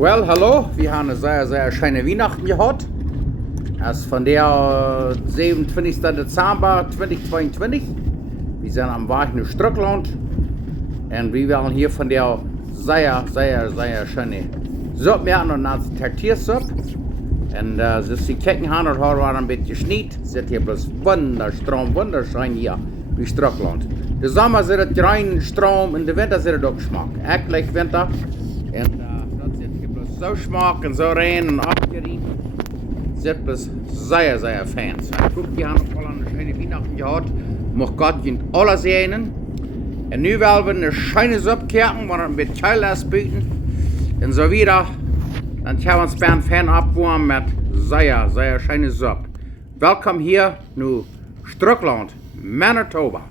Well, hallo, wir haben eine sehr, sehr schöne Weihnachten gehabt. Das ist von der 27. Dezember 2022. Wir sind am Weg in Strickland und wir werden hier von der sehr, sehr, sehr schöne Suppe machen und das Tortilla-Suppe. Und das die Kecken haben und haben ein bisschen geschnitten. Sieht hier bloß wunderschön hier wie Strickland. Im Sommer ist es rein Strom, in der Winter ist es auch Geschmack. Eigentlich Winter. Und das sieht hier bloß so Geschmack und so rein und abgerieben. Sieht bloß sehr, sehr fans. Guck, die haben noch alle eine schöne Weihnachten gehabt. Mag Gott ihnen alle segnen. Und nu wollen wir eine schöne Suppe kochen, wir ein bisschen Chile bieten. Und so wieder. Dann können wir uns beim Fan abwärmen mit sehr, sehr schöne Suppe. Willkommen hier in Strickland, Manitoba.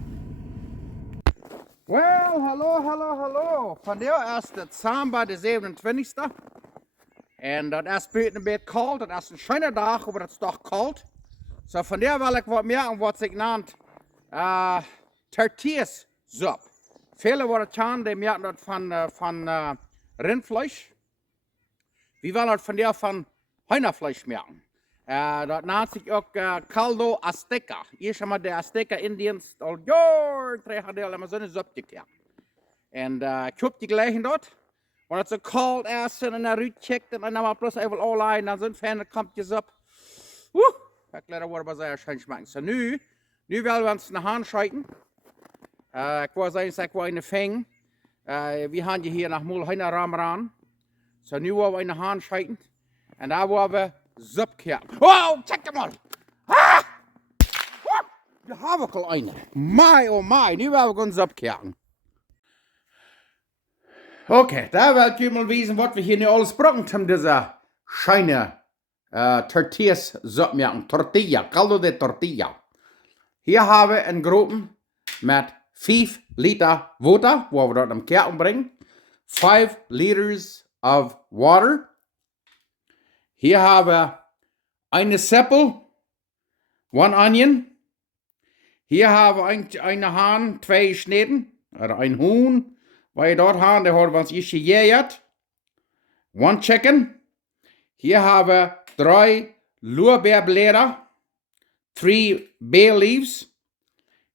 Well, hallo. Von der 1. Dezember, der 27. Und das ist ein bisschen kalt, das ist ein schöner Tag, aber das ist doch kalt. So von der will ich was merken, was sich nennt Tortillas-Suppe. Viele Leute die merken das von Rindfleisch. Wir wollen das von der von Hühnerfleisch merken. Das nennt sich auch Caldo Azteca. Hier ist einmal der Azteca Indians, all Jahren trägt die immer so eine Suppe gekehrt. Und ich hab die gleichen dort. Und es so kalt ist und dann rübercheckt und dann mal bloß einfach allein, dann sind Ferne kommt die Suppe. Ich glaube, das war sehr schön schmecken. So, nu wollen wir uns eine Hand schalten. Ich war sagen, ich war eine Fang. Wir haben hier nach Mulheiner ran. So, nu wollen wir eine Hand schalten. Und da wollen wir Suppe kochen. Wow, check mal! Ah! Da haben wir eine. Oh my, nu wollen wir uns Suppe kochen. Okay, da will ich mal wissen, was wir hier nicht alles brauchen, um diese schöne Tortillas-Suppe machen. Tortilla, Caldo de Tortilla. Hier haben wir einen Gruppen mit 5 Liter wuta, wo wir dort am Kochen bringen. 5 liters of water. Hier haben wir eine Zippel, 1 onion. Hier haben wir eine Hahn, 2 Schneiden, oder ein Huhn. Weil dort haben, der hat was ich gejährt. 1 chicken. Hier haben wir 3 luabäa bläda. 3 bay leaves.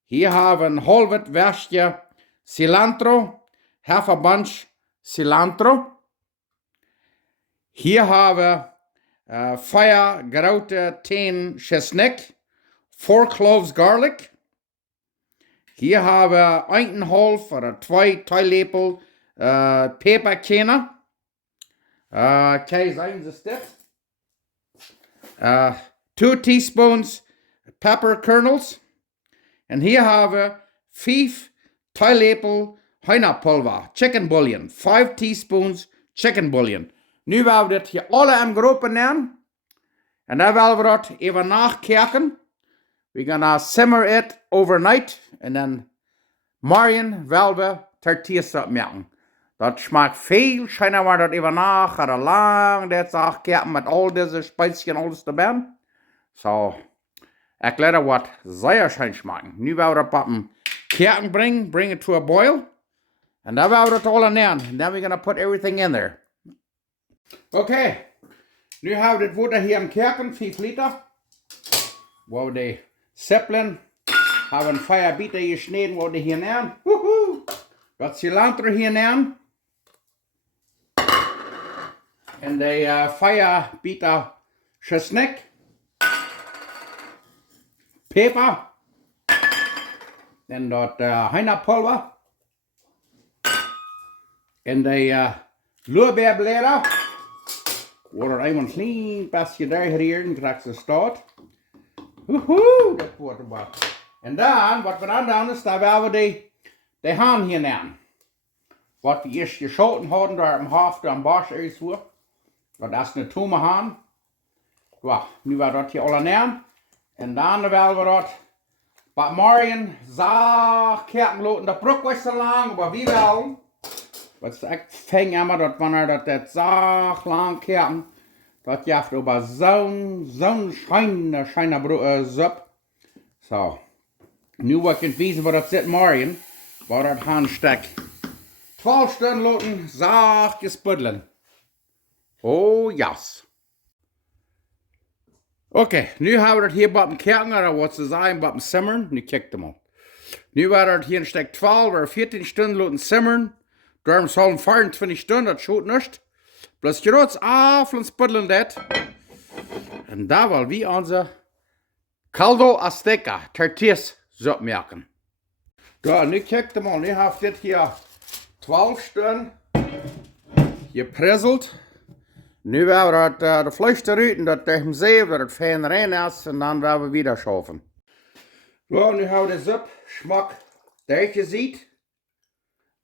Hier haben wir ein halbes weshje cilantro. Half a bunch cilantro. Hier haben wir 4 grote täne schisnick. 4 cloves garlic. Hier haben wir 1,5 oder 2 teeläppel päppa kjäna. Kijk eens is dit. 2 teaspoons pepper kernels. Und hier haben wir 5 teeläppel pulva, chicken bouillon. 5 teaspoons chicken bouillon. Nu wollen wir das hier alle in Gruppen nehmen. Und dann wollen wir das even nachkochen. We're gonna simmer it overnight and then morgen wollen wir Tortillas machen. Das schmeckt viel schöner, weil das über Nacht oder lang, das sagt, mit all diese Speizchen alles dabei. So, ich glaube, was sehr schön schmecken. Nu wollen wir das Pappen Keoken bring it to a boil. And then wollen wir das alle nehmen. And then we're gonna put everything in there. Okay, nu haben wir das Wuta hier im Keoken, 5 Liter. Wo wir die Zippeln haben 4 Biter geschnitten, wo die hier nehmen. Das cilantro hier nehmen. Und die 4 Biter schisnick. Päppa. Dann dort Henna Pulver. Und die luabäa bläda. Wo er einmal ein klein bisschen da hier und kriegst du Start. Das wordt wat. En dan, wat we dan doen, is dat we die haan hier nemen. Wat we eerst geschoten hadden, daar am Hof, am Bosch is voor. Dat is een tome haan. Ja, nu we dat hier alle nemen. En dan willen we dat, wat morgen, Sach, kerken loten, dat broek was zo lang, maar wie wel. Wat is echt fijn immer, dat wanneer dat Sach lang kerken. Dat jaft aber zo'n schöne Suppe. So. Nu wat ik wissen, wat dat zit morgen. Waar dat Handsteck 12 Stunden laten zacht gespuddeln. Oh, yes. Oké, nu hebben we het hier bij keoken, wat ze zeggen, bij simmeren. Nu kijk het mal. Nu hebben we het hier een stuk 12 of 14 stunden laten simmeren. Daarom zullen 24 stunden, dat schoot niet. Plus je rots af en spuddelen dat. En daar wil we onze Caldo Azteca tortillas zo maken. Ja, nu kijk het mal. Nu heeft dit hier 12 stunden gepresseld. Nu werden we de vlees eruit, dat tegen zeven, dat het fijn rein is, en dan werden we weer schaven. Ja, nu hebben we de zip, smak, dat je ziet.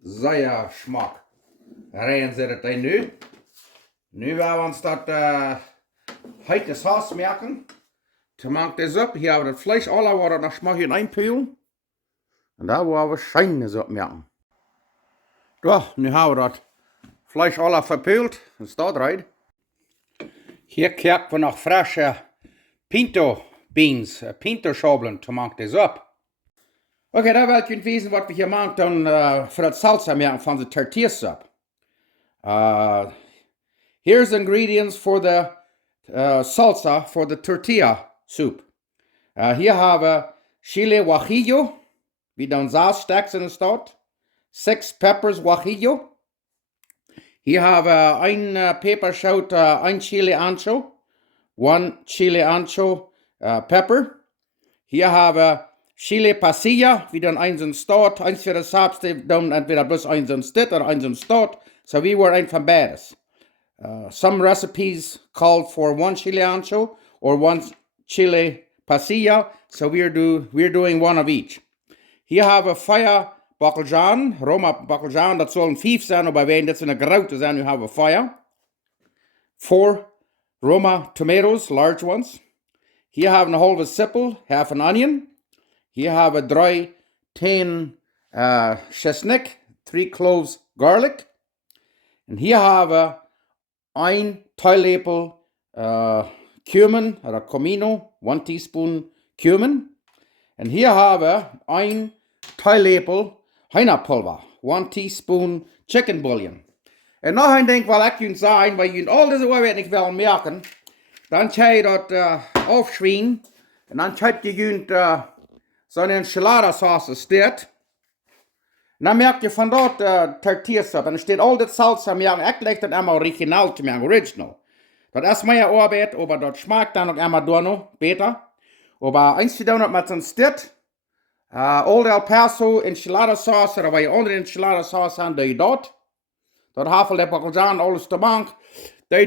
Zeer smak. Rein zit het in nu. Nu werden we ons dat heite saus maken. Te maken de zip, hier hebben we het vlees, alle worden nog smak in einpulen. En daar worden we schijne zip maken. Ja, nu hebben we dat vlees alle verpult, en staat eruit. Hier kijken we nog frische pinto beans, pinto schabelen, te maken das op. Oké, dan wil ik weten wat we hier maken dan voor het salsa maken van de tortillas op. Here's the ingredients for the salsa for the tortilla soup. Hier hebben we chile guajillo, wie dan zaadsteks in de staat. 6 peppers guajillo. Hier hebben we een päppaschoten, een chile Ancho, 1 chile Ancho pepper. Hier hebben we chile pasilla, wie dan een zo'n staat, eins für das Sabste, dan entweder bloß ein zo'n stit oder ein zo'n staat, so we were ein van beides. Some recipes called for 1 chile Ancho or 1 chile pasilla, so we're doing one of each. Hier hebben we 5 bakkeljan, Roma bakkeljan, dat zullen 5 zijn, maar wij dat zijn een grote zijn, nu hebben we 5. 4 Roma tomatoes, large ones. Hier hebben we een halve zippel, half an onion. Hier hebben we 3 täne schisnick, 3 cloves garlic. En hier hebben we 1 teeläppel cumin, oder comino, 1 teaspoon cumin. En hier hebben we 1 teeläppel Henna pulva, 1 teaspoon chicken bouillon. En nog een ding wat ik jullie zeggen, waar jullie al deze woorden niet willen merken, dan ga je dat aufschwingen en dan heb je jullie zo'n enchilada-sauce steht. En dan merk je van dat tortillas op. En er steht al dit salsa merken, ik leg dat allemaal original te merken, original. Dat is mijn arbeid, maar dat smaakt dan ook allemaal door nog beter. Maar eens je dan met zo'n steht, Old El Paso enchilada sauce, oder waar je andere enchilada sauce aan, doe je dat. Dat havel de bakkeljan alles te maken. Die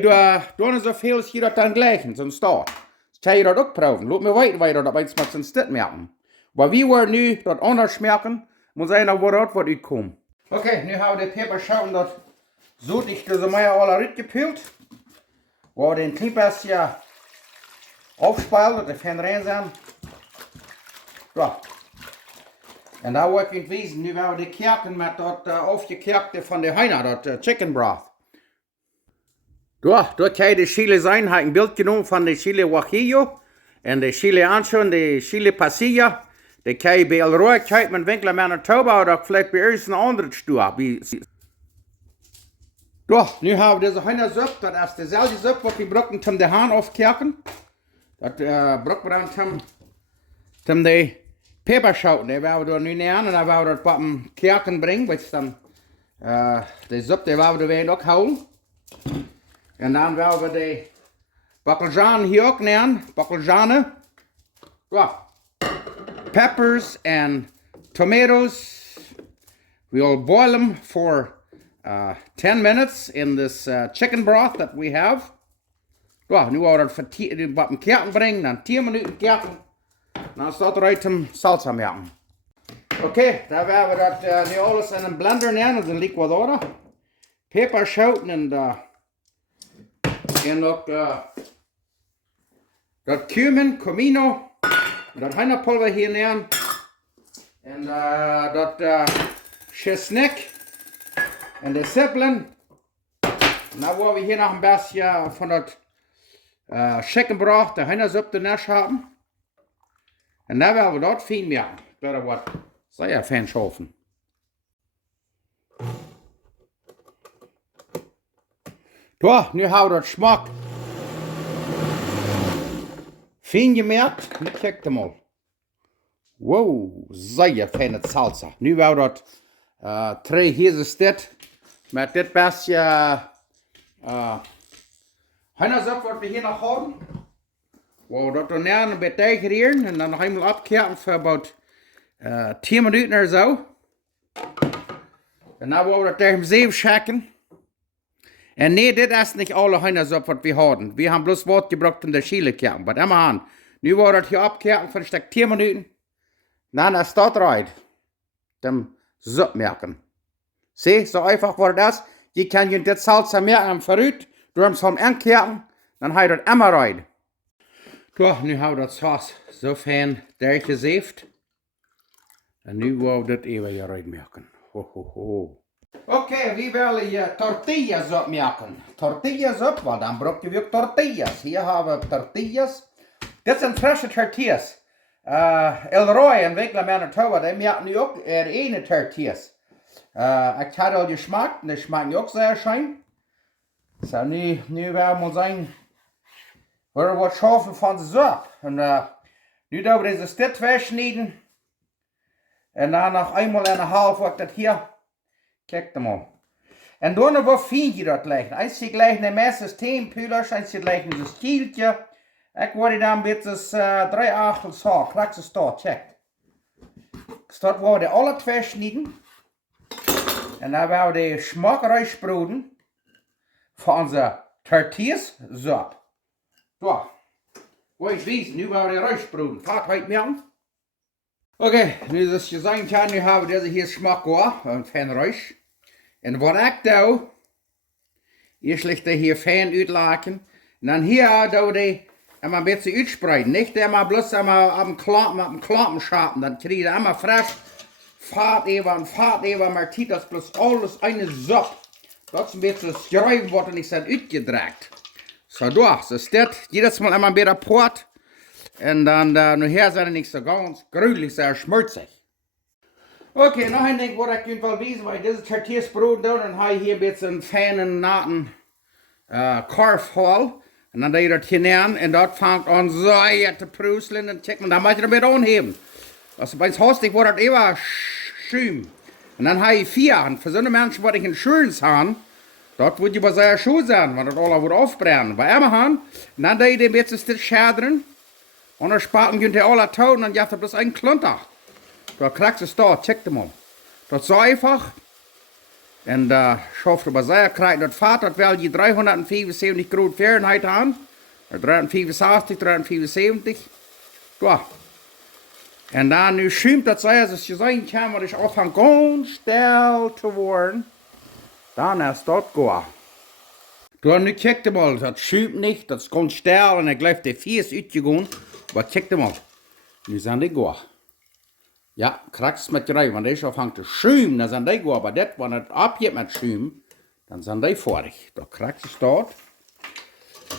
doen zoveel als je dat dan gleichen, zo'n staat. Zou je dat ook proeven? Laat me weten waar je dat eens met zo'n stit maken. Maar wie worden nu dat anders merken, moet zijn dat wordt wat uitkomt. Oké, nu hebben we de päppaschoten dat zoetig deze mij al uitgepult. Waar we den klein aufspelen, dat er geen rein zijn. Ja. En daar word ik wijzen, nu hebben we de keoken met dat aufgekerkte van de Henna, dat chicken broth. Daar kan je de chile zijn, heb ik een beeld genomen van de chile guajillo en de chile Ancho en de chile pasilla. Die kan je bij El Roy kijken met winkelen met Manitoba, of vielleicht bij eerst een andere stoel. Nu hebben we deze Henna soep, dat is dezelfde soep wat we gebruiken om de haan aufkerken. Dat gebruiken we dan om de päppaschoten, die werden we nu nemen en dan werden we dat op een keoken brengen, wat dan de soep, die werden we ook houden. En dan werden we de bakkeljan hier ook nemen, bakkeljanen. Ja. Peppers and tomatoes. We'll boil them for 10 minutes in this chicken broth that we have. Ja, nu gaan we dat op een keoken brengen, dan 10 minuten keoken. Dan staat er uit om salsa maken. Oké, dan werden we dat nu alles in een blender nemen, dat is een liquidora. Päppaschoten en ook dat cumin, comino, dat Henna pulver hier nemen. En dat schisnick en de zippelen. En dan willen we hier nog een beetje van dat chickenbroth, de Henna soep ernaast hebben. En dan willen we dat fijn maken. Dat wordt zeer fijn schaven. Ja, nu hou dat smaak. Fijn gemerkt? Nu kijk mal. Wow, sehr fijne salsa. Nu wou dat 3 hier is dit. Met dit beetje Henna wat we hier nog houden. Wow, dat dan een beetje degraderen en dan nog eenmaal abkeren voor about 10 minuten of zo. En dan wou we dat tegen 7 schaken. En nee, dit is niet alle Henna wat we hadden. We hebben bloß wat gebracht in de chile keren. Maar immer aan. Nu wou dat hier abkeren voor een stuk 10 minuten. Dan is dat eruit. Dem Suppe merken. Sieh, so einfach war das. Je kan je dit salsa merken vooruit. Door hem zo'n aankeren. Dan ga je dat immer rein. Toch, nu hebben we dat saus zo fijn doorgezeefd. En nu wou we dat even hier rein merken. Ho, ho, ho. Oké, we willen je tortillas opmerken. Tortillas op, want dan braucht je weer tortillas. Hier hebben we tortillas. Dit zijn frische tortillas. Elroy en Winkler Manitoba, die merken nu ook ene tortillas. Ik had al gesmaakt, en die smaken ook zeer schön. So, nu werden we zijn, we wat schaffen van de soep. En nu doen we deze stit wegsnijden. En dan nog eenmaal en een half wordt dat hier. Kijk maar. En dan wat vind je dat liggen? Als je gleich een messes teenpullers, als je gleich een stieltje. Ik word dan een beetje 3 achtel zo, krijg ze staat, check. Staat waar we alle 2 snijden. En dan werden we de smaak rausbroden voor onze tortillas soep. Zo. Wo ich weiß, nu werden we de rausbroden. Fahrt heute mehr. Okay, nu das gesagt habe, nu haben wir diese hier Smaak und fein Räusch. Und was ich da, ich lege hier fein uitlaken. Und dann hier, da die immer ein bisschen uitspreiden. Nicht immer bloß immer am Klappen schaben, dann kriege ich immer frisch. Fahrt eben, maar ziet das bloß alles eine Suppe. Das ist ein bisschen schreiben, was nicht so uitgedrückt. So, das ist das. Jedes Mal immer ein bisschen Port. Und dann nachher sind die nicht so ganz grünlich, sehr schmutzig. Okay, noch ein Ding, was ich jedenfalls wissen, weil dieses Tortillasbrot da, dann habe ich hier ein bisschen feinen, naten Korfhall. Und dann da das hinein und dort fängt an so zu pruseln und checken. Und dann muss ich damit anheben. Also bei uns Hostig war das immer schön. Und dann habe ich 4. Und für so eine Menschen, die ich in Schulen haben, dort würde ich aber sehr schön sein, weil das alle wird aufbrennen. Bei einem haben, und dann da ich ein bisschen das schädern. Und dann sparen könnt ihr alle Toten und dann jaft ihr bloß einen Klunter. Da kriegst du es da, check mal. Das ist so einfach. Und schafft aber sehr kreis. Das fährt, das will die 375 Grad Fahrenheit haben. 365, 375. Ja. Und dann nu schäumt das sehr, dass ich sagen kann, weil ich anfange ganz still zu werden. Dann ist das gut. Du, nu check mal, das schäumt nicht, das ist ganz still und dann gleich der Fies ausgegangen. Aber check mal, nu sind die gut. Ja, kriegst mit rein, wenn ich anfange zu schäumen, dann sind die gut. Aber das, wenn es abgeht mit Schäumen, dann sind die fertig. Da kriegst du es dort.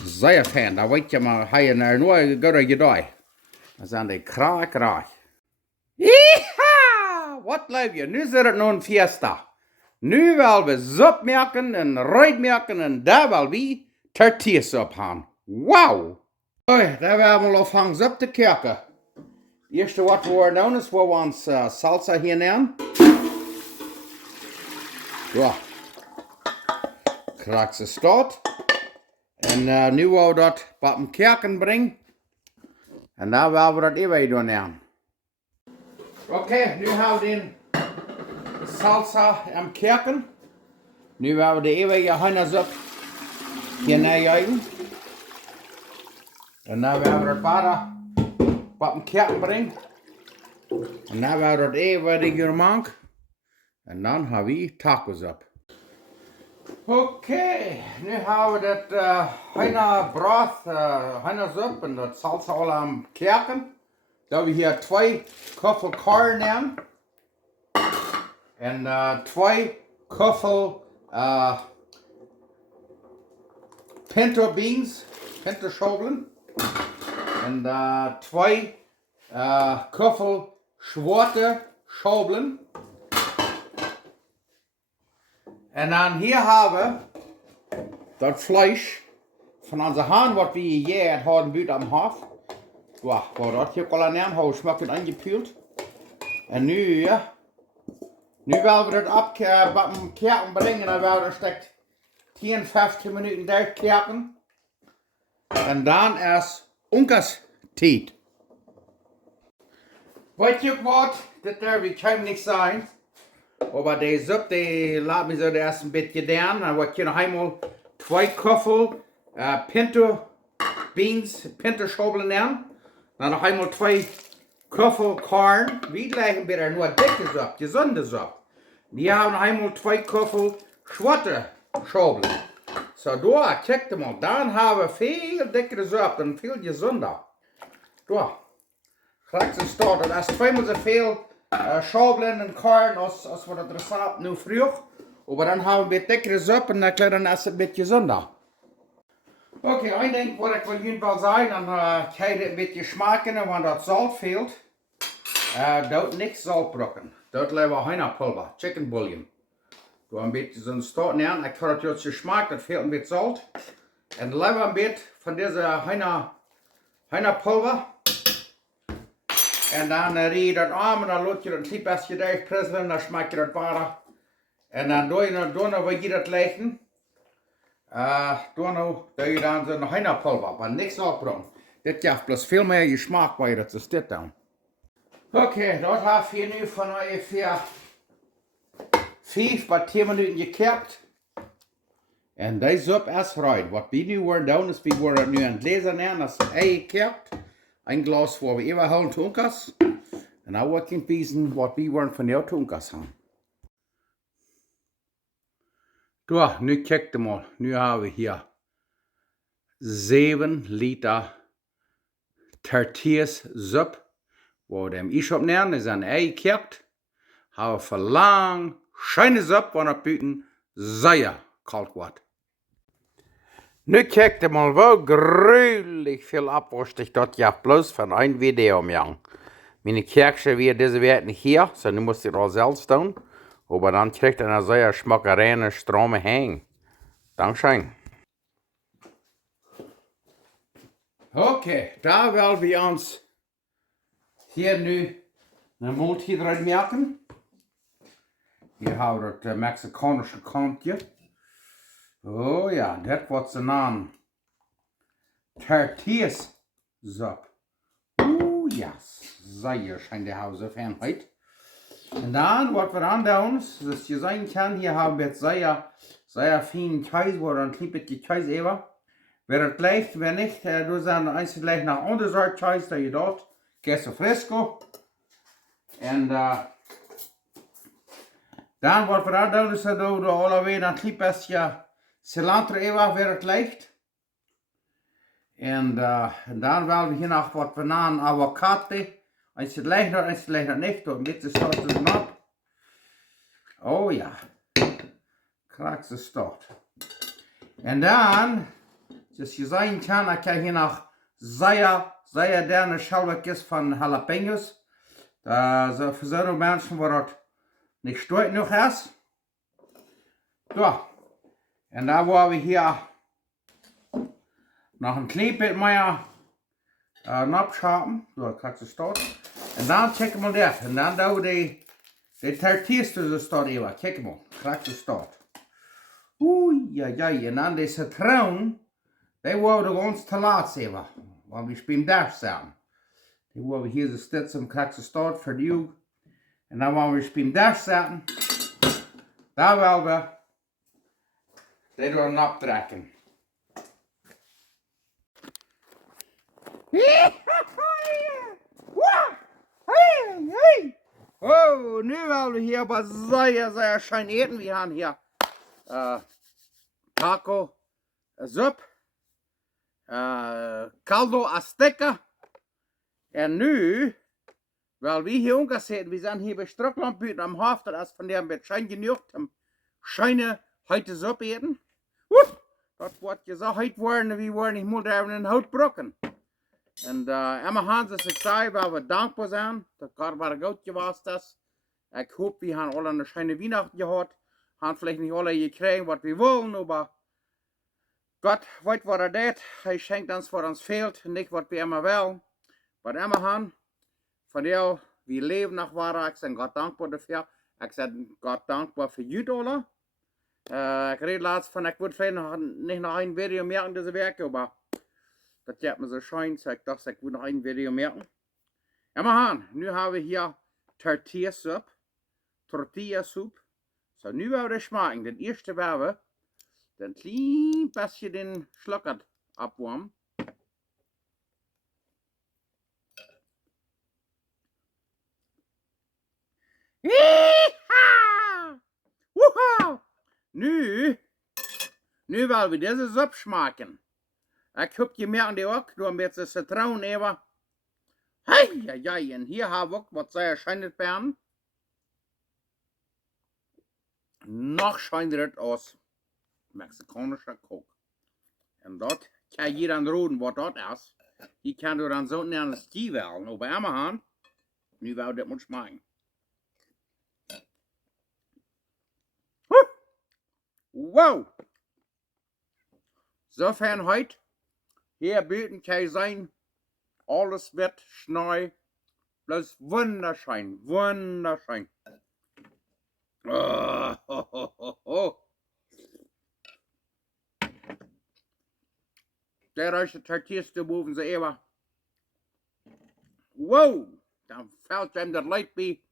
Sehr fein, da weiß ich mal, hier nur ein guter Gedei. Da sind die krack. Iha! Was bleibt ihr? Nu ist es noch ein Fiesta. Nu wollen wir Suppe merken und Reut merken und da wollen wir Tortillas haben. Wow! Okay, da werden wir anfangen, Suppe zu kochen. Das erste, was wir tun, ist, wo wir uns Salsa hier nehmen. So. Kriegst du es dort. Und nu wollen wir das bei dem Kochen bringen. Und da wollen wir das eben nehmen. Okay, nu haben wir den Salsa am Kochen. Nu werden wir die ewige Henna-Suppe hier reinjagen. Und dann werden wir das weiter bei dem Kochen bringen. Und dann werden wir das ewige machen. Und dann haben wir Tacosuppe. Okay, nu haben wir das Henna-Broth, Henna-Suppe und das Salsa alle am Kochen. Da haben wir hier 2 Köffel Korn nehmen. Und 2 Köffel Pinto Beans, Pinto Schobeln. Und 2 Köffel schwarze Schobeln. Und dann hier haben das Fleisch von unserem Hahn, was wir hier haben, wird am Hof. Ja, war das hier Kolonial, schmeckt wird angepült. Und nu werden wir das abkehren, keoken bringen, dann werden wir steckt 10, 15 Minuten durchkeoken. Und dann erst Unkas Tee. Weet je wat? Dat darf kann nicht sein. Aber die Suppe, die laat me so erst ein bisschen down. Dann wird hier noch einmal 2 Köffel Pinto Beans, Pinto Schobeln nehmen. Dann noch einmal 2 Köffel Korn. Wie gleich bitte nur dicke Suppe, gesunde Suppe. Die haben noch einmal 2 Köffel schwarze Schobeln. So, da, check mal. Dann haben wir viel dickere Suppe und viel gesunder. Da. Gelijk zo staat. Dat is tweemaal zoveel Schobeln und Korn als wir das Rezept nu früher. Aber dann haben wir dickere Suppe und dann ist es ein bisschen gesünder. Okay, ein Ding, was ich will jedenfalls sagen, dann kann ich ein bisschen schmecken, wenn das Salz fehlt. Dort nicht Salz brauchen. Dort lieber Henna Pulver, Chicken Bouillon. Du ein bisschen so ein Start nehmen, ich habe das jetzt geschmeckt, das fehlt ein bisschen Salz. Und lieber ein bisschen von dieser Henna Pulver. Und dann riech je dat aan en dan laat je dat liep als je daar presselen, dan schmaakt je dat water. En dan doe je dat leggen. Doe je dan zo'n Henna-pulver, maar niks opbrengen. Dit geeft plus veel meer je smaak bij je dat is dit dan. Oké, dat heb je nu van ongeveer 5 bis 10 minuten gekeerd. En deze soep is right. Wat we nu worden doen is, we worden nu aan het lezen nemen, dat is ei gekeerd. Ein Glas, wo wir überholen Tunkas. Und dann wollte ich wissen, was wir wollen von der Tunkas haben. Da, nu kijkt mal. Nu haben wir hier 7 Liter Tortillas Suppe. Wo dem ich hab nehmen, ist ein Ei gekehrt. Haben für lang, schöne Suppe, und büten sehr kalt wird. Nu kijkt ihr mal, wo gruwelijk viel Abwurst ich dort ja bloß von einem Video machen. Meine Kirche wie diese wird nicht hier, so nu muss ich auch selbst tun. Aber dann kriegt ihr so eine schmackereine Strome hängen. Dankeschön. Okay, da werden wir uns hier nu een Multi drin machen. Hier haben wir das mexikanische Kantje. Oh ja, dat wordt zijn naam. Tortillas Suppe. Ja, sehr schön der Hause-Feinheit. Und dann, was wir dann dass ihr sehen kann, hier haben wir jetzt sehr feinen Käse, wo dann klippet die Käse über. Wer das leicht, wenn nicht, du sagst einzeln gleich nach andere Sorte Käse, da ihr dort, Queso Fresco. Und dann, was wir dann tun, ist, dass du alle dann klippest ja cilantro even weer het ligt. En dan wel we hier nog wat bananen avocado. Als het ligt nog niet. Een beetje start het op. Oh ja. Krijgt ze start. En dan, zoals je zien kan, dan krijg je nog zeer derne schalwekjes van jalapenos. Zo voor zo'n mensen waar het niet stoot nog is. Ja. Und da wollen wir hier noch ein klein bisschen mehr abschaben. So, kannst du starten. Und dann checken wir das. Und dann da die Tortillas zu starten eben. Check mal, kannst du starten. Ja. Und dann die Zitronen, die wollen wir uns zu laat eben. Weil wir spielen das zusammen. Die wollen wir hier so stützen, kannst du starten für die. Und dann wollen wir spielen das zusammen. Da wollen wir die doen abtrekken. Oh, nu willen we hier aber sehr schön eten. Wir haben hier Taco Suppe, Caldo Azteca. En nu, weil wir hier umgesetzt, wir sind hier bei Strucklandbüten am Hof, das ist von dem wird schön genug, schöne heute Suppe eten. Dat wordt gezegd worden, we worden niet moeten hebben een houtbrokken. En immer Hans is ik zei, waar we dankbaar zijn, dat God waar goed geweest is. Ik hoop, we hebben alle een schöne Weihnachten gehad. Haben vielleicht nicht alle gekregen, was wir wollen, aber Gott weet wat er deed. Hij schenkt ons wat ons fehlt, niet wat we immer wel. Wat immer han. Van jou, we leven nog waar. Ik ben God dankbaar dafür. Ik ben God dankbaar voor jullie alle. Ik reed laatst van, ik wil niet nog een video maken deze week, maar dat gaat me zo schijn, so ik dacht, ik wil nog een video maken. Immer han, nu hebben we hier tortilla soep. So, nu werden we smaken. Den eerste werden we een klein beetje den schlokkert abwarmen. Woeha! Nu willen we deze soep smaken. Ik heb gemerkt die ook, door een beetje citroen even. Hei, en hier hebben we ook wat zeer schijnend bij. Nog schijner het als Mexicanische kook. En dat kan je dan roden wat dat is. Die kan je dan zo naar een ski wel. Nou, bij hem nu wil dit moet smaken. Wow! Zo van heute. Hier buiten kan je zijn. Alles wird schneu. Bloß wunderschön, wunderschön. Oh, ho, ho, ho, ho. Der ruische tortillas te boven ze even. Wow, dan fällt hem dat light bij.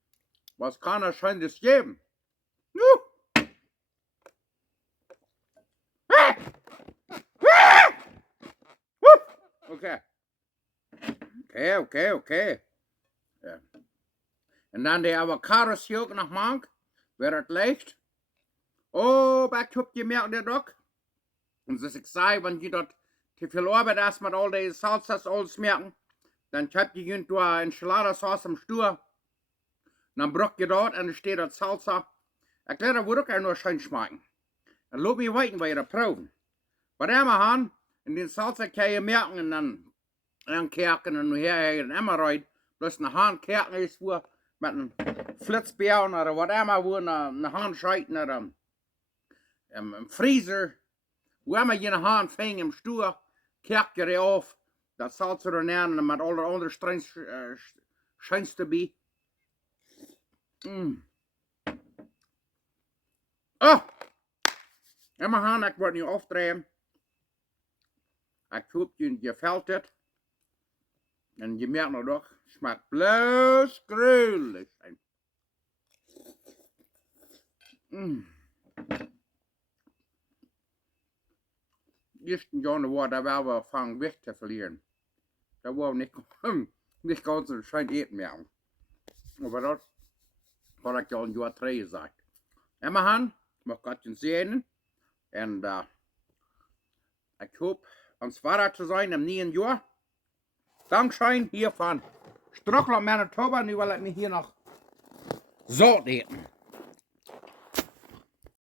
Was kan er schön das geben? Okay. Ja. En dan de avocados hier ook nog maak. Weer het ligt. Oh, ik heb gemerkt dat ook. En zoals ik zei, wanneer je dat te veel arbeid is met al die salsas alles merken, dan heb je een enchilada saus am stuur. Dan brok je dat en dan steht dat salsa. Ik leer dat ook nur schön smaken. En loop me weten waar je dat proeven. Wat immer han, in den salsa kan je merken en dan keoken en hier en immer rijdt. Plus een haan keoken is voor met een flitsbeer of wat immer, wo een haan schijt naar een vriezer. Hoe immer je een haan ving im stuur, keok je er af. Dat salsa erin en met alle andere schijnste bij. Oh! Immer haan, ik word nu afdrehen. Ik hoop je velt het. En je merkt nog toch, smaakt bloos gruwelijk. Eerst John war, da waren we van weg te verlieren. Da waren we niet ganz schön eten mehr. Aber das war ik al een jaar 3 gesagt. Immer han, mag Gott je zegen. En ik hoop ons vader te zijn im nieuwen jaar. Dankzij hier van Stockholm, Manitoba. Nu wil ik me hier nog zout eten.